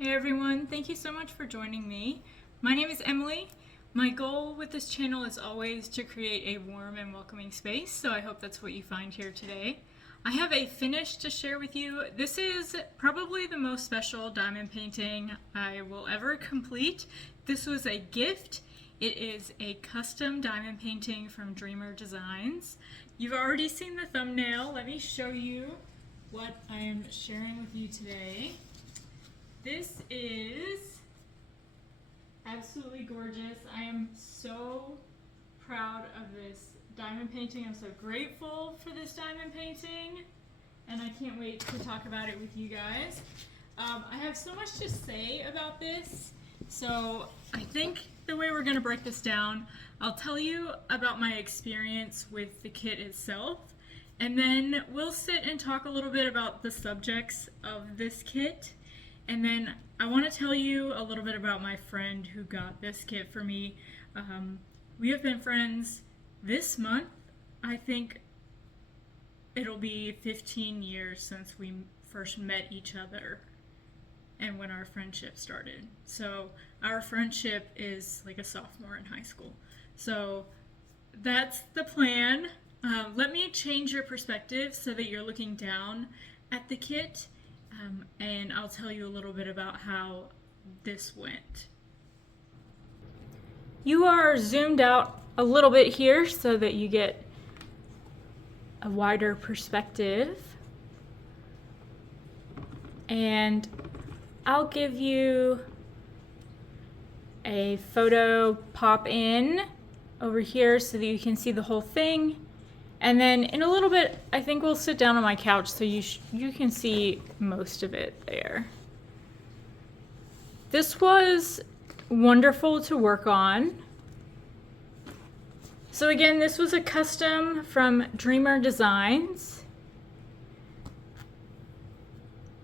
Hey everyone, thank you so much for joining me. My name is Emily. My goal with this channel is always to create a warm and welcoming space, so I hope that's what you find here today. I have a finish to share with you. This is probably the most special diamond painting I will ever complete. This was a gift. It is a custom diamond painting from Dreamer Designs. You've already seen the thumbnail. Let me show you what I am sharing with you today. This is absolutely gorgeous. I am so proud of this diamond painting. I'm so grateful for this diamond painting, and I can't wait to talk about it with you guys. I have so much to say about this, so I think the way we're going to break this down, I'll tell you about my experience with the kit itself, and then we'll sit and talk a little bit about the subjects of this kit. And then I want to tell you a little bit about my friend who got this kit for me. We have been friends this month. I think it'll be 15 years since we first met each other and when our friendship started. So our friendship is like a sophomore in high school. So that's the plan. Let me change your perspective so that you're looking down at the kit. And I'll tell you a little bit about how this went. You are zoomed out a little bit here so that you get a wider perspective. And I'll give you a photo pop in over here so that you can see the whole thing. And then in a little bit, I think we'll sit down on my couch so you can see most of it there. This was wonderful to work on. So again, this was a custom from Dreamer Designs.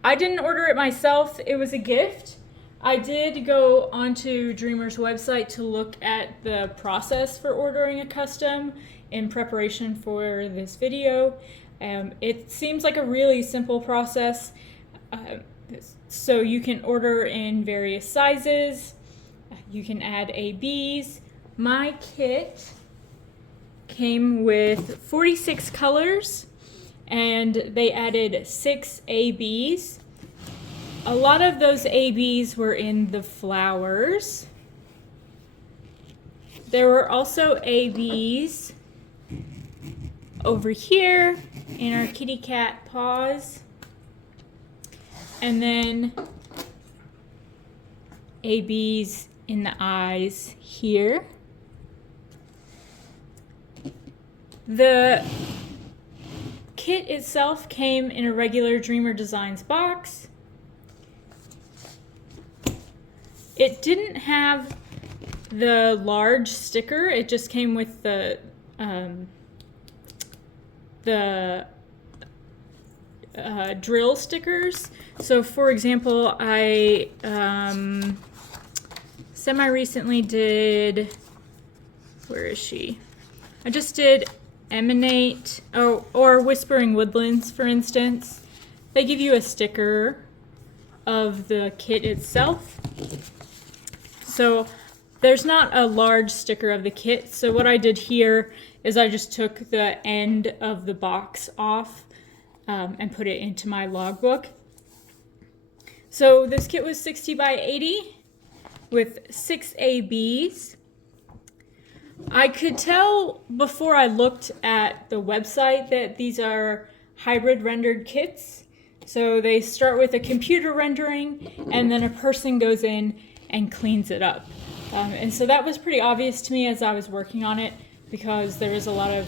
I didn't order it myself, it was a gift. I did go onto Dreamer's website to look at the process for ordering a custom in preparation for this video. It seems like a really simple process. So you can order in various sizes. You can add ABs. My kit came with 46 colors and they added 6 ABs. A lot of those ABs were in the flowers. There were also ABs over here in our kitty cat paws, and then ABs in the eyes here. The kit itself came in a regular Dreamer Designs box. It didn't have the large sticker, it just came with the drill stickers. So for example, I semi-recently did, where is she? I just did Emanate, or Whispering Woodlands, for instance. They give you a sticker of the kit itself. So there's not a large sticker of the kit. So what I did here is I just took the end of the box off and put it into my logbook. So this kit was 60 by 80 with 6 ABs. I could tell before I looked at the website that these are hybrid rendered kits. So they start with a computer rendering and then a person goes in and cleans it up. And so that was pretty obvious to me as I was working on it, because there was a lot of,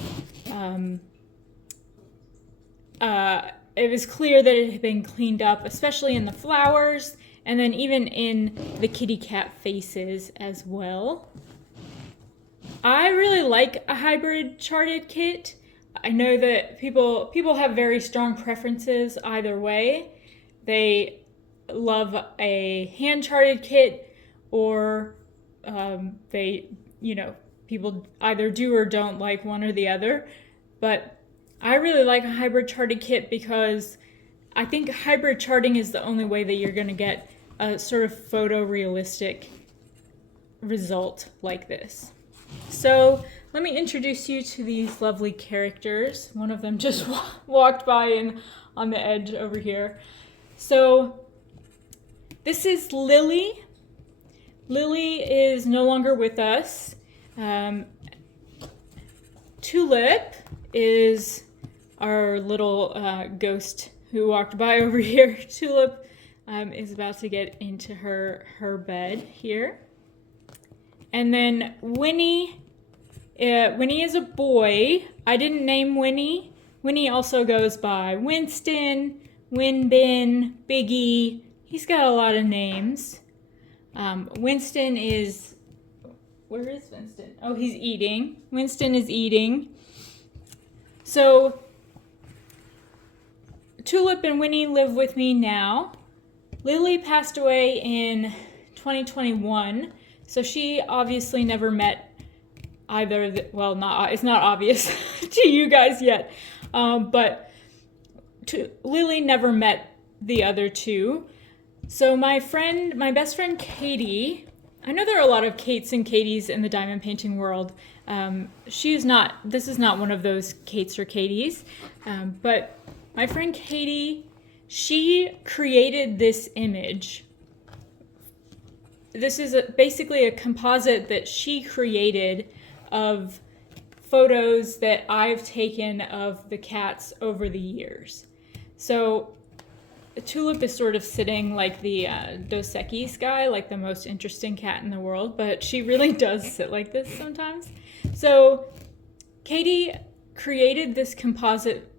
it was clear that it had been cleaned up, especially in the flowers, and then even in the kitty cat faces as well. I really like a hybrid charted kit. I know that people have very strong preferences either way. They love a hand charted kit, or people either do or don't like one or the other. But I really like a hybrid charted kit because I think hybrid charting is the only way that you're going to get a sort of photorealistic result like this. So let me introduce you to these lovely characters. One of them just walked by and on the edge over here. So this is Lily. Lily is no longer with us. Tulip is our little ghost who walked by over here. Tulip is about to get into her bed here. And then Winnie, Winnie is a boy. I didn't name Winnie. Winnie also goes by Winston, Winbin, Biggie. He's got a lot of names. Winston is, where is Winston? Oh, he's eating. Winston is eating. So Tulip and Winnie live with me now. Lily passed away in 2021, so she obviously never met either. It's not obvious to you guys yet, but Lily never met the other two. So my best friend Katie, I know there are a lot of Kates and Katies in the diamond painting world. This is not one of those Kates or Katies, but my friend Katie, she created this image. This is basically a composite that she created of photos that I've taken of the cats over the years. So Tulip is sort of sitting like the Dos Equis guy, like the most interesting cat in the world, but she really does sit like this sometimes. So Katie created this composite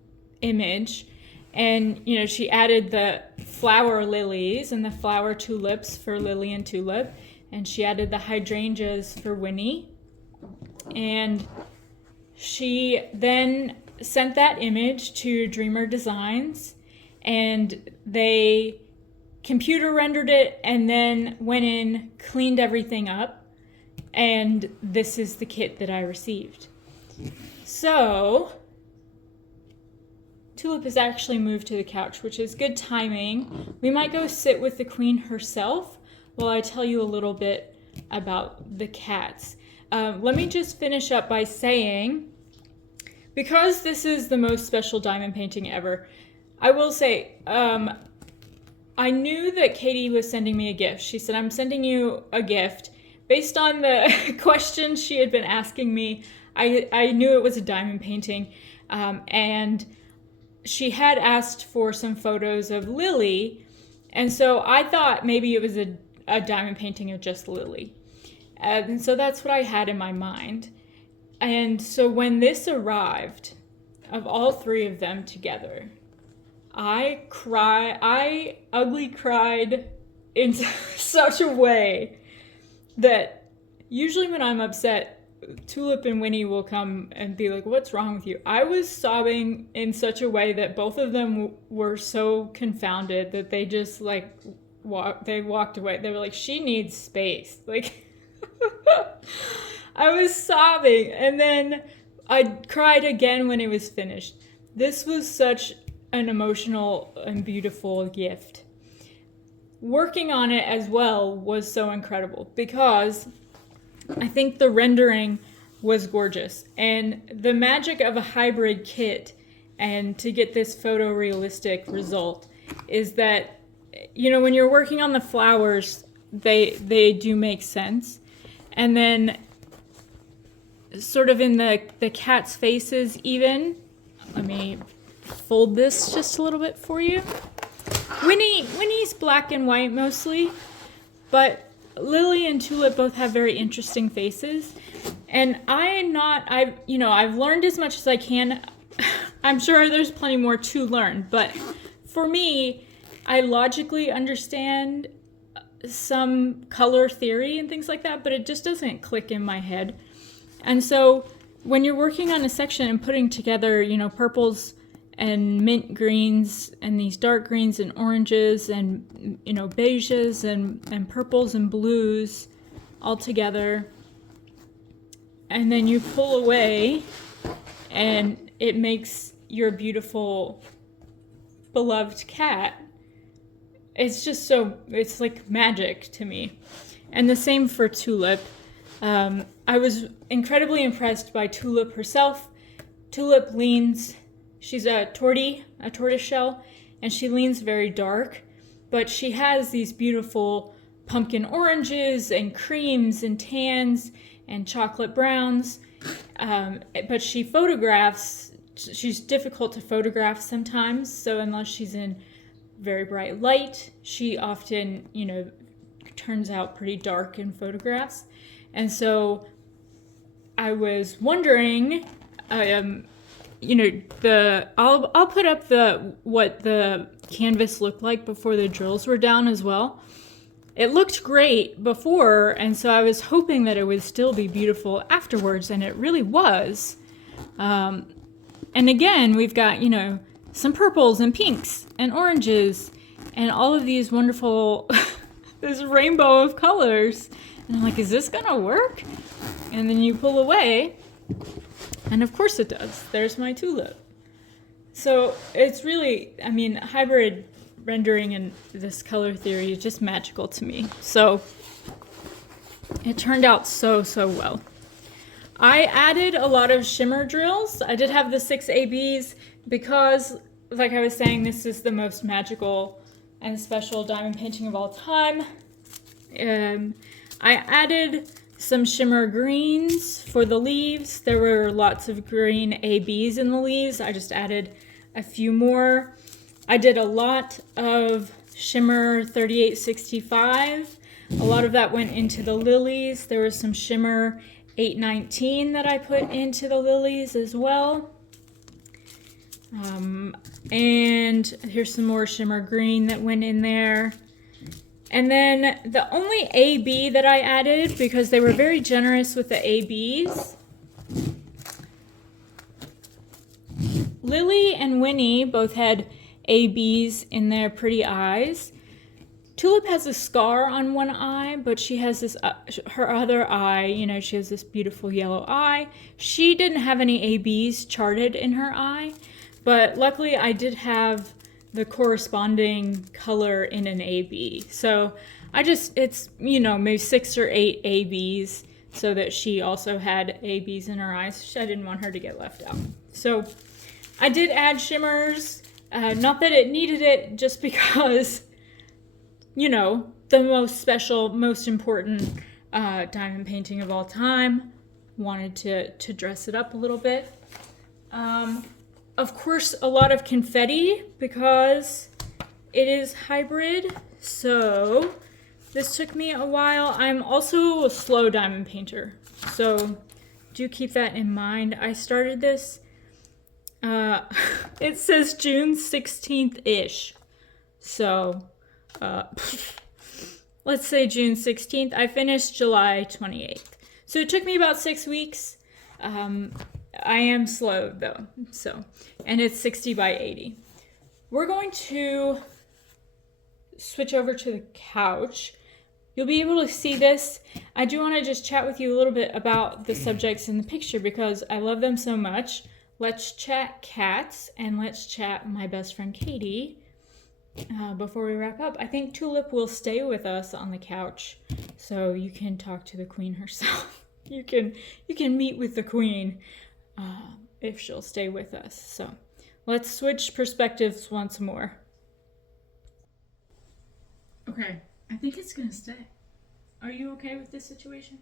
image, and she added the flower lilies and the flower tulips for Lily and Tulip, and she added the hydrangeas for Winnie. And she then sent that image to Dreamer Designs, and they computer rendered it and then went in, cleaned everything up, and this is the kit that I received. So Tulip has actually moved to the couch, which is good timing. We might go sit with the queen herself while I tell you a little bit about the cats. Let me just finish up by saying, because this is the most special diamond painting ever, I will say, I knew that Katie was sending me a gift. She said, I'm sending you a gift. Based on the questions she had been asking me, I knew it was a diamond painting. And she had asked for some photos of Lily. And so I thought maybe it was a diamond painting of just Lily. And so that's what I had in my mind. And so when this arrived, of all three of them together, I ugly cried in such a way that usually when I'm upset, Tulip and Winnie will come and be like, what's wrong with you? I was sobbing in such a way that both of them were so confounded that they just walked away. They were like, she needs space. Like, I was sobbing, and then I cried again when it was finished. This was such an emotional and beautiful gift. Working on it as well was so incredible because I think the rendering was gorgeous, and the magic of a hybrid kit and to get this photorealistic result is that, when you're working on the flowers, they do make sense. And then sort of in the cat's faces even, let me fold this just a little bit for you. Winnie's black and white mostly, but Lily and Tulip both have very interesting faces. And I've learned as much as I can. I'm sure there's plenty more to learn, but for me, I logically understand some color theory and things like that, but it just doesn't click in my head. And so when you're working on a section and putting together, purples and mint greens and these dark greens and oranges and, beiges and purples and blues all together, and then you pull away and it makes your beautiful beloved cat, it's just so, it's like magic to me. And the same for Tulip. I was incredibly impressed by Tulip herself. Tulip leans, she's a tortoiseshell, and she leans very dark, but she has these beautiful pumpkin oranges and creams and tans and chocolate browns. But she's difficult to photograph sometimes, so unless she's in very bright light, she often, turns out pretty dark in photographs. And so I was wondering, I'll put up what the canvas looked like before the drills were down as well. It looked great before, and so I was hoping that it would still be beautiful afterwards, and it really was. And again, we've got, some purples and pinks and oranges and all of these wonderful, this rainbow of colors. And I'm like, is this gonna work? And then you pull away, and of course it does. There's my tulip. So it's really, hybrid rendering and this color theory is just magical to me. So it turned out so well. I added a lot of shimmer drills. I did have the 6 ABs because, like I was saying, this is the most magical and special diamond painting of all time. I added some shimmer greens for the leaves. There were lots of green ABs in the leaves. I just added a few more. I did a lot of shimmer 3865. A lot of that went into the lilies. There was some shimmer 819 that I put into the lilies as well. And here's some more shimmer green that went in there. And then the only AB that I added, because they were very generous with the ABs, Lily and Winnie both had ABs in their pretty eyes. Tulip has a scar on one eye, but she has this, her other eye, she has this beautiful yellow eye. She didn't have any ABs charted in her eye, but luckily I did have the corresponding color in an AB. So it's, maybe 6 or 8 ABs so that she also had ABs in her eyes. I didn't want her to get left out. So I did add shimmers, not that it needed it, just because, the most special, most important diamond painting of all time. Wanted to dress it up a little bit. Of course, a lot of confetti because it is hybrid. So this took me a while. I'm also a slow diamond painter, so do keep that in mind. I started this, it says June 16th-ish. So let's say June 16th. I finished July 28th. So it took me about 6 weeks. I am slow though, and it's 60 by 80. We're going to switch over to the couch. You'll be able to see this. I do want to just chat with you a little bit about the subjects in the picture because I love them so much. Let's chat cats and let's chat my best friend Katie before we wrap up. I think Tulip will stay with us on the couch, so you can talk to the queen herself. You can meet with the queen. If she'll stay with us. So let's switch perspectives once more. Okay, I think it's gonna stay. Are you okay with this situation?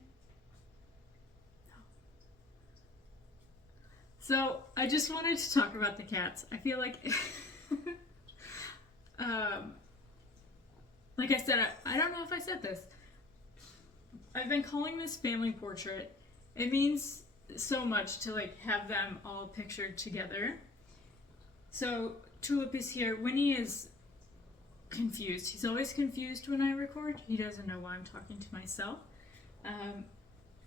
No. So I just wanted to talk about the cats. I feel like, like I said, I don't know if I said this. I've been calling this family portrait. It means so much to have them all pictured together. So Tulip is here. Winnie is confused. He's always confused when I record. He doesn't know why I'm talking to myself.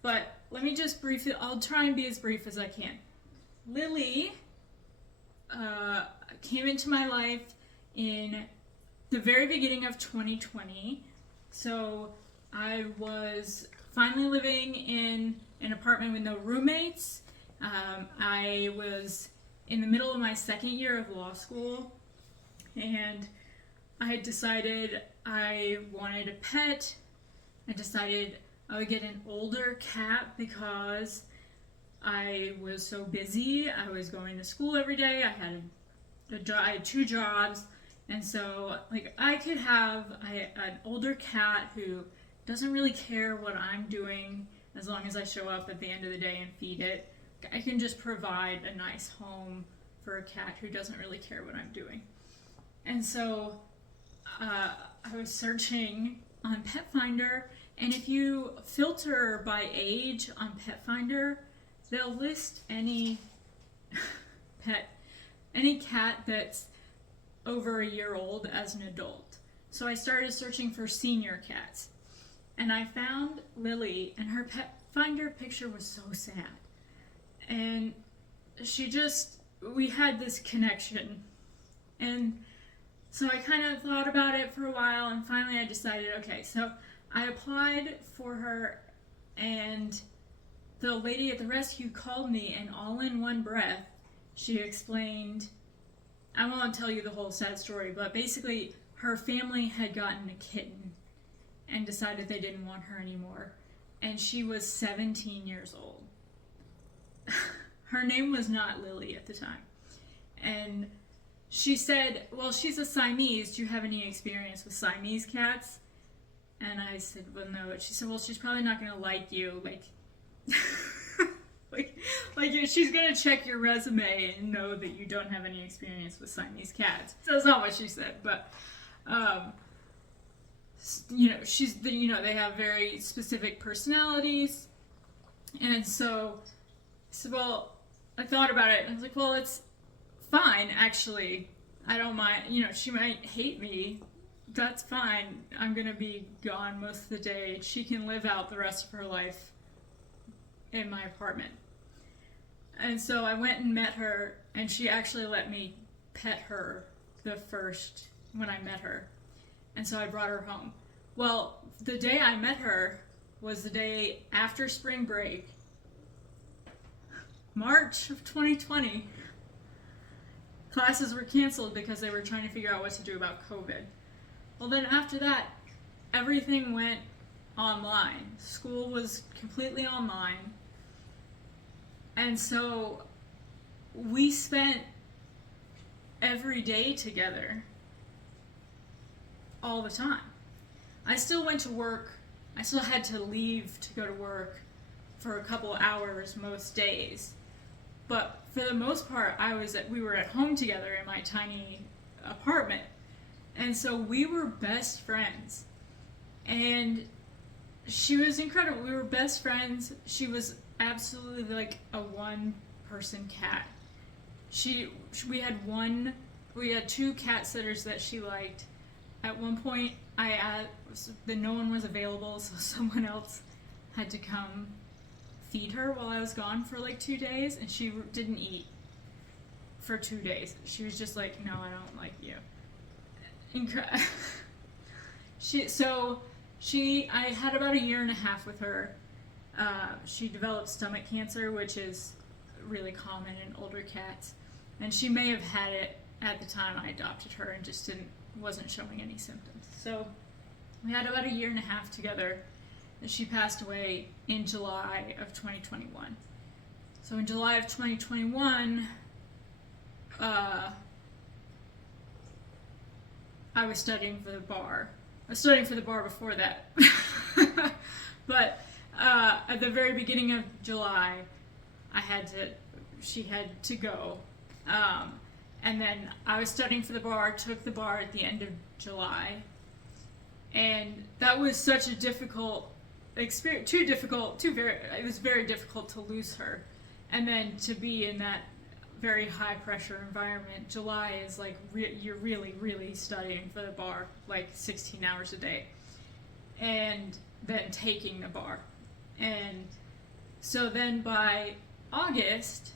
But let me just I'll try and be as brief as I can. Lily came into my life in the very beginning of 2020. So I was finally living in an apartment with no roommates. I was in the middle of my second year of law school, and I had decided I wanted a pet. I decided I would get an older cat because I was so busy. I was going to school every day. I had two jobs, and so like I could have an older cat who doesn't really care what I'm doing as long as I show up at the end of the day and feed it. I can just provide a nice home for a cat who doesn't really care what I'm doing. And so I was searching on Pet Finder, and if you filter by age on Pet Finder, they'll list any any cat that's over a year old as an adult. So I started searching for senior cats, and I found Lily, and her Pet Finder picture was so sad. And we had this connection. And so I kind of thought about it for a while, and finally I decided, okay, so I applied for her, and the lady at the rescue called me, and all in one breath, she explained, I won't tell you the whole sad story, but basically her family had gotten a kitten and decided they didn't want her anymore. And she was 17 years old. Her name was not Lily at the time. And she said, well, she's a Siamese. Do you have any experience with Siamese cats? And I said, well, no. She said, well, she's probably not going to like you. She's going to check your resume and know that you don't have any experience with Siamese cats. So that's not what she said, but, they have very specific personalities. And so, well, I thought about it, and I was like, well, it's fine, actually. I don't mind. She might hate me. That's fine. I'm going to be gone most of the day. She can live out the rest of her life in my apartment. And so I went and met her, and she actually let me pet her when I met her. And so I brought her home. Well, the day I met her was the day after spring break, March of 2020. Classes were canceled because they were trying to figure out what to do about COVID. Well, then after that, everything went online. School was completely online. And so we spent every day together all the time. I still went to work. I still had to leave to go to work for a couple hours most days. But for the most part, we were at home together in my tiny apartment. And so we were best friends. And she was incredible. We were best friends. She was absolutely like a one-person cat. We had two cat sitters that she liked. At one point, no one was available, so someone else had to come feed her while I was gone for like 2 days, and she didn't eat for 2 days. She was just like, no, I don't like you. I had about a year and a half with her. She developed stomach cancer, which is really common in older cats, and she may have had it at the time I adopted her and just wasn't showing any symptoms. So we had about a year and a half together, and she passed away in July of 2021. So in July of 2021, I was studying for the bar. I was studying for the bar before that. But at the very beginning of July, she had to go. And then I was studying for the bar, took the bar at the end of July. And that was such a difficult experience, it was very difficult to lose her. And then to be in that very high pressure environment. July is like, you're really, really studying for the bar, like 16 hours a day. And then taking the bar. And so then by August,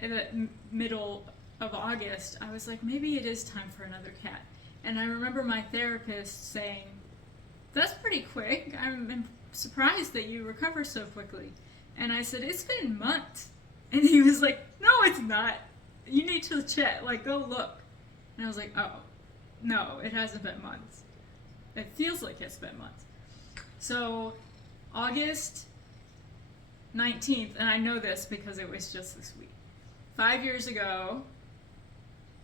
in the middle of August, I was like, maybe it is time for another cat. And I remember my therapist saying, that's pretty quick. I'm surprised that you recover so quickly. And I said, it's been months. And he was like, no, it's not. You need to check, go look. And I was like, oh. No, it hasn't been months. It feels like it's been months. So, August 19th, and I know this because it was just this week. 5 years ago,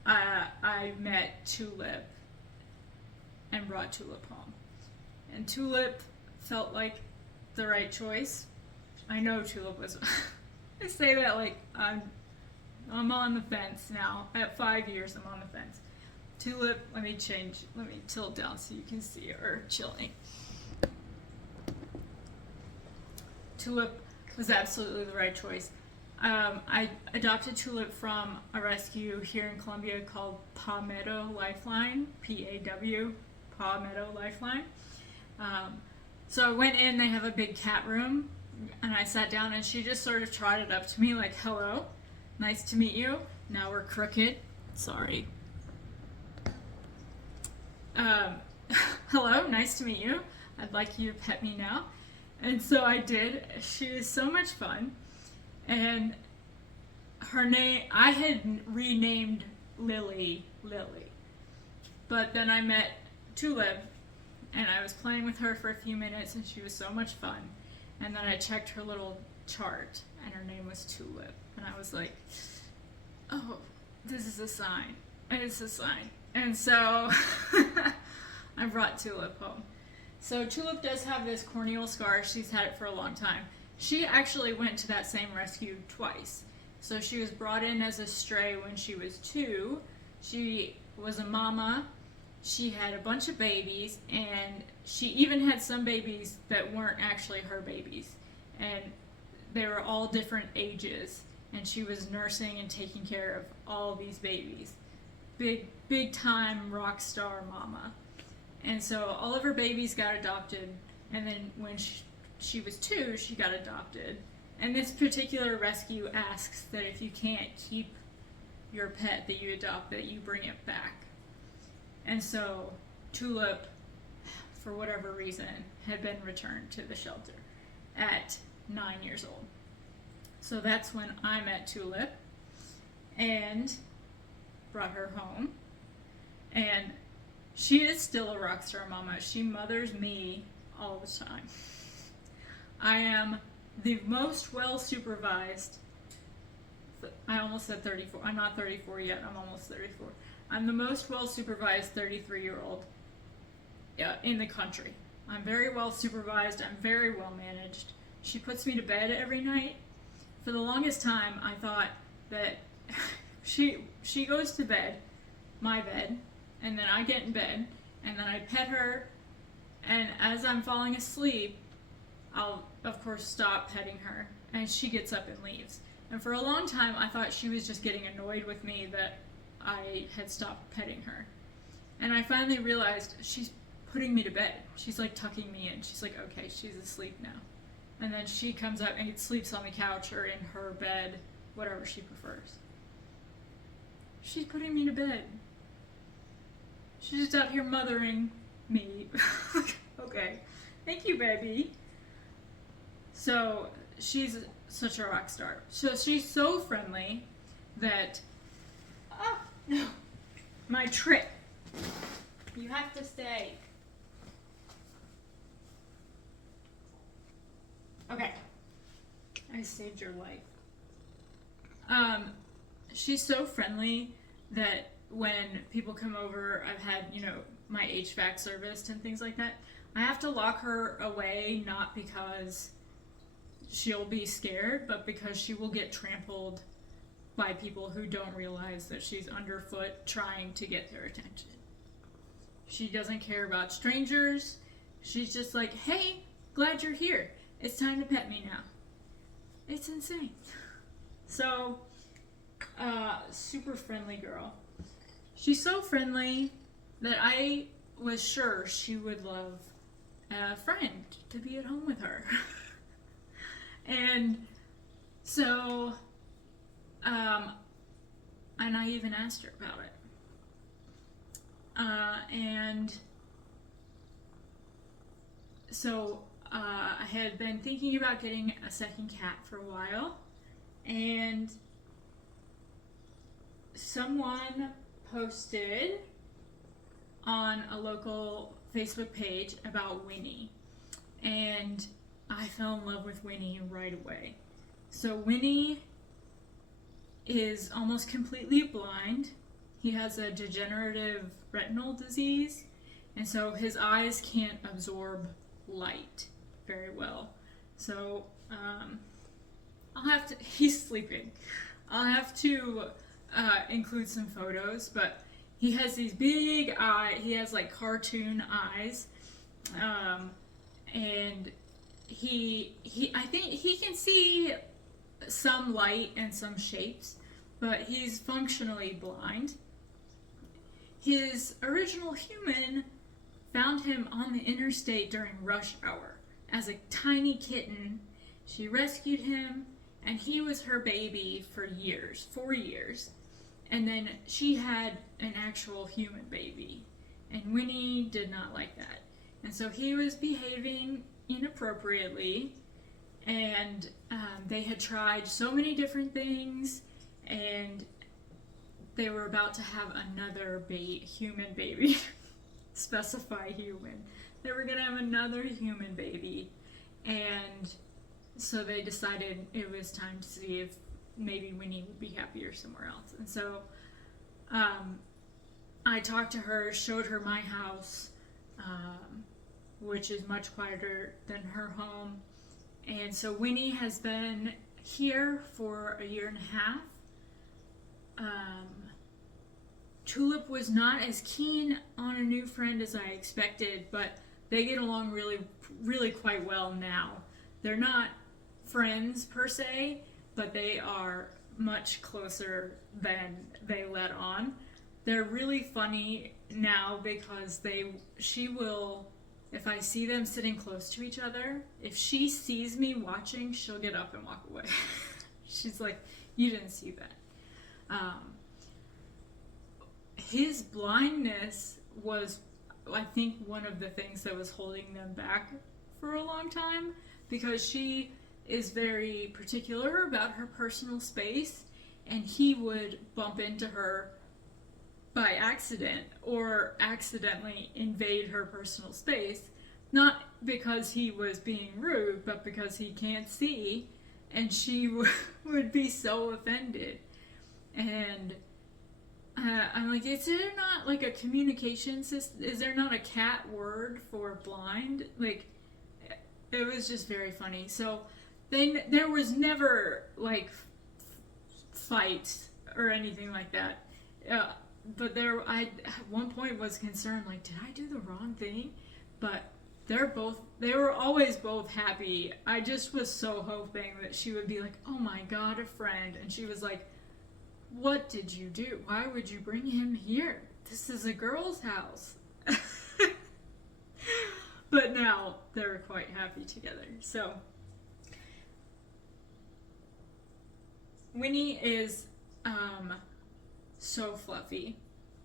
I met Tulip and brought Tulip home. And Tulip felt like the right choice. I know Tulip was. I say that like I'm on the fence now. At 5 years, I'm on the fence. Tulip, let me tilt down so you can see her chilling. Tulip was absolutely the right choice. I adopted Tulip from a rescue here in Columbia called Paw Meadow Lifeline, P-A-W, Paw Meadow Lifeline. So I went in, they have a big cat room, and I sat down and she just sort of trotted up to me like, hello, nice to meet you. Now we're crooked. Sorry. Hello, nice to meet you. I'd like you to pet me now. And so I did. She was so much fun. And her name, I had renamed Lily. But then I met Tulip, and I was playing with her for a few minutes, and she was so much fun. And then I checked her little chart, and her name was Tulip. And I was like, oh, this is a sign. It's a sign. And so I brought Tulip home. So Tulip does have this corneal scar. She's had it for a long time. She actually went to that same rescue twice. So she was brought in as a stray when she was 2. She was a mama. She had a bunch of babies, and she even had some babies that weren't actually her babies. And they were all different ages, and she was nursing and taking care of all these babies. Big time rock star mama. And so all of her babies got adopted, and then when she was 2, she got adopted. And this particular rescue asks that if you can't keep your pet that you adopt, that you bring it back. And so Tulip, for whatever reason, had been returned to the shelter at 9 years old. So that's when I met Tulip and brought her home. And she is still a rock star mama. She mothers me all the time. I am the most well supervised. I almost said 34. I'm not 34 yet. I'm almost 34. I'm the most well supervised 33-year-old in the country. I'm very well supervised. I'm very well managed. She puts me to bed every night. For the longest time, I thought that she goes to bed, my bed, and then I get in bed, and then I pet her, and as I'm falling asleep, I'll, of course, stop petting her, and she gets up and leaves. And for a long time, I thought she was just getting annoyed with me that I had stopped petting her. And I finally realized she's putting me to bed. She's like tucking me in. She's like, okay, she's asleep now. And then she comes up and sleeps on the couch or in her bed, whatever she prefers. She's putting me to bed. She's just out here mothering me. Okay. Thank you, baby. So she's such a rock star. So she's so friendly that no, my trick. You have to stay. Okay. I saved your life. She's so friendly that when people come over, I've had, my HVAC serviced and things like that. I have to lock her away, not because she'll be scared, but because she will get trampled by people who don't realize that she's underfoot trying to get their attention. She doesn't care about strangers. She's just like, hey, glad you're here. It's time to pet me now. It's insane. So, super friendly girl. She's so friendly that I was sure she would love a friend to be at home with her. And so, and I even asked her about it. And so I had been thinking about getting a second cat for a while, and someone posted on a local Facebook page about Winnie, and I fell in love with Winnie right away. So Winnie is almost completely blind. He has a degenerative retinal disease, and so his eyes can't absorb light very well. So I'll have to, he's sleeping. I'll have to include some photos, but he has these big eyes, he has like cartoon eyes, and I think he can see some light and some shapes, but he's functionally blind. His original human found him on the interstate during rush hour as a tiny kitten. She rescued him, and he was her baby for years, 4 years. And then she had an actual human baby, and Winnie did not like that. And so he was behaving inappropriately, and they had tried so many different things, and they were about to have another human baby. Specify human. They were going to have another human baby, and so they decided it was time to see if maybe Winnie would be happier somewhere else. And so I talked to her, showed her my house, which is much quieter than her home. And so Winnie has been here for a year and a half. Tulip was not as keen on a new friend as I expected, but they get along really, really quite well now. They're not friends per se, but they are much closer than they let on. They're really funny now because she will, if I see them sitting close to each other, if she sees me watching, she'll get up and walk away. She's like, you didn't see that. His blindness was, I think, one of the things that was holding them back for a long time, because she is very particular about her personal space, and he would bump into her by accident or accidentally invade her personal space, not because he was being rude, but because he can't see, and she would be so offended. And I'm like, is there not like a communication system? Is there not a cat word for blind? Like, it was just very funny. So there was never like fights or anything like that. But I at one point was concerned, like, did I do the wrong thing? But they were always both happy. I just was so hoping that she would be like, oh my God, a friend. And she was like, what did you do? Why would you bring him here? This is a girl's house. But now they're quite happy together. So Winnie is so fluffy.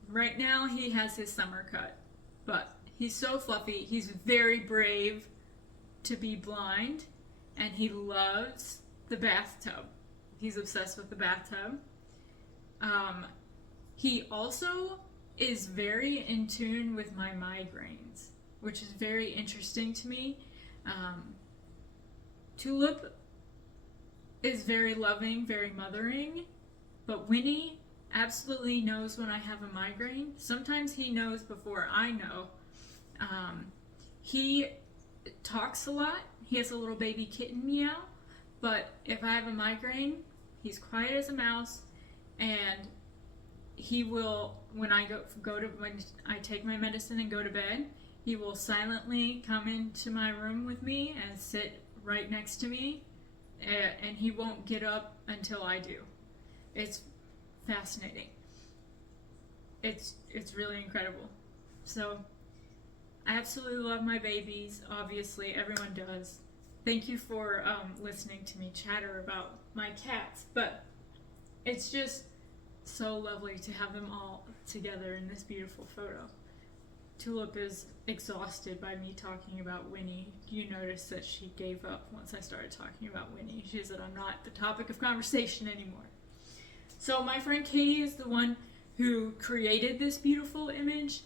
Right now he has his summer cut, but he's so fluffy. He's very brave to be blind, and he loves the bathtub. He's obsessed with the bathtub. He also is very in tune with my migraines, which is very interesting to me. Tulip is very loving, very mothering, but Winnie absolutely knows when I have a migraine. Sometimes he knows before I know. He talks a lot. He has a little baby kitten meow, but if I have a migraine, he's quiet as a mouse, and he will, when I when I take my medicine and go to bed, he will silently come into my room with me and sit right next to me, and he won't get up until I do. It's fascinating. It's really incredible. So I absolutely love my babies. Obviously, everyone does. Thank you for listening to me chatter about my cats, but it's just so lovely to have them all together in this beautiful photo. Tulip is exhausted by me talking about Winnie. You notice that she gave up once I started talking about Winnie. She said, I'm not the topic of conversation anymore. So my friend Katie is the one who created this beautiful image,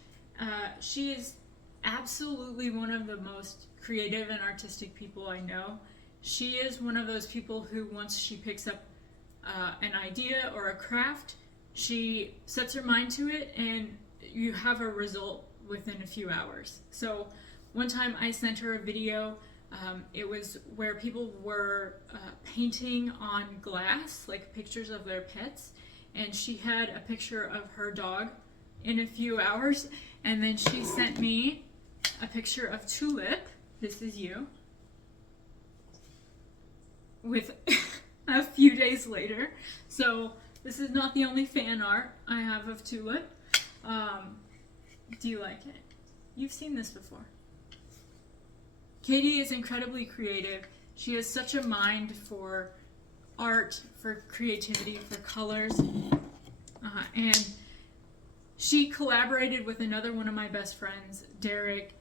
She is absolutely one of the most creative and artistic people I know. She is one of those people who, once she picks up an idea or a craft, she sets her mind to it and you have a result within a few hours. So one time I sent her a video. It was where people were painting on glass, like pictures of their pets, and she had a picture of her dog in a few hours, and then she sent me a picture of Tulip, this is you, with a few days later. So this is not the only fan art I have of Tulip. Do you like it? You've seen this before. Katie is incredibly creative. She has such a mind for art, for creativity, for colors. And she collaborated with another one of my best friends, Derek,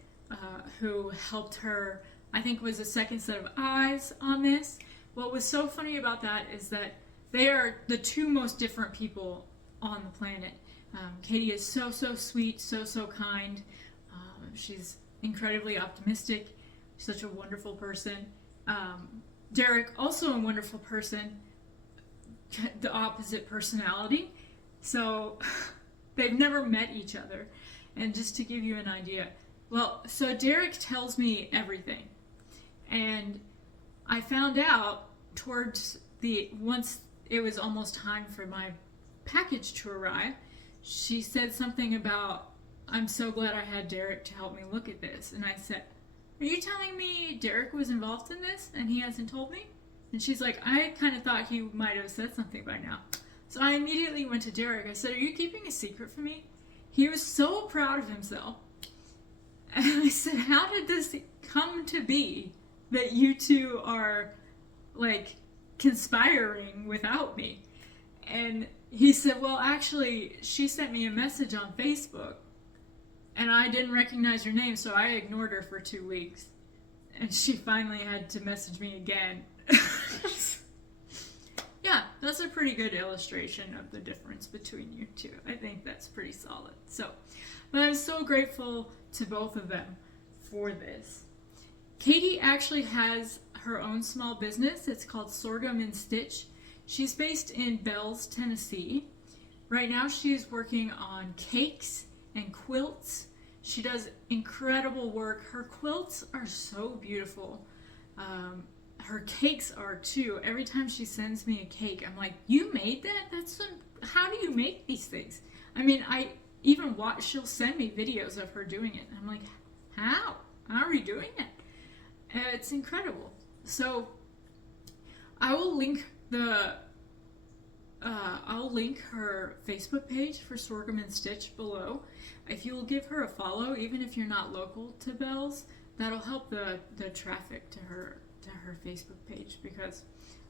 who helped her, I think was a second set of eyes on this. What was so funny about that is that they are the two most different people on the planet. Katie is so sweet, so kind. She's incredibly optimistic. Such a wonderful person. Derek, also a wonderful person, the opposite personality. So they've never met each other. And just to give you an idea, well, so Derek tells me everything. And I found out once it was almost time for my package to arrive, she said something about, I'm so glad I had Derek to help me look at this. And I said, are you telling me Derek was involved in this and he hasn't told me? And she's like, I kind of thought he might have said something by now. So I immediately went to Derek. I said, are you keeping a secret from me? He was so proud of himself. And I said, how did this come to be that you two are like conspiring without me? And he said, well, actually, she sent me a message on Facebook and I didn't recognize her name, so I ignored her for 2 weeks. And she finally had to message me again. Yeah, that's a pretty good illustration of the difference between you two. I think that's pretty solid. So, but I'm so grateful to both of them for this. Katie actually has her own small business. It's called Sorghum and Stitch. She's based in Bells, Tennessee. Right now she's working on cakes and quilts. She does incredible work. Her quilts are so beautiful. Her cakes are too. Every time she sends me a cake, I'm like, you made that? How do you make these things? I mean, I even she'll send me videos of her doing it. And I'm like, how? How are you doing it? It's incredible. So I will link I'll link her Facebook page for Sorghum and Stitch below. If you'll give her a follow, even if you're not local to Bells, that'll help the traffic to her Facebook page, because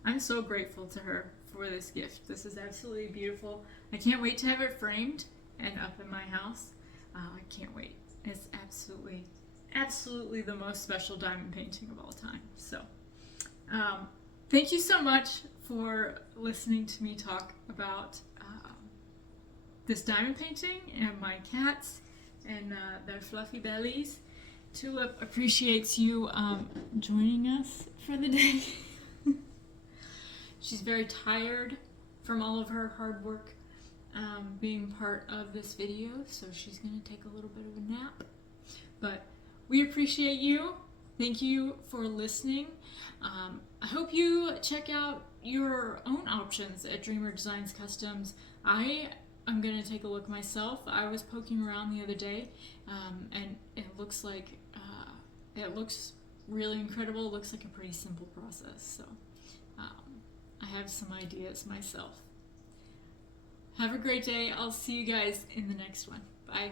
I'm so grateful to her for this gift. This is absolutely beautiful. I can't wait to have it framed and up in my house. I can't wait. It's absolutely the most special diamond painting of all time. So thank you so much for listening to me talk about this diamond painting and my cats and their fluffy bellies. Tulip appreciates you joining us for the day. She's very tired from all of her hard work being part of this video, so she's going to take a little bit of a nap. But we appreciate you. Thank you for listening. I hope you check out your own options at Dreamer Designs Customs. I'm going to take a look myself. I was poking around the other day, and it looks like it looks really incredible. It looks like a pretty simple process. So I have some ideas myself. Have a great day. I'll see you guys in the next one. Bye.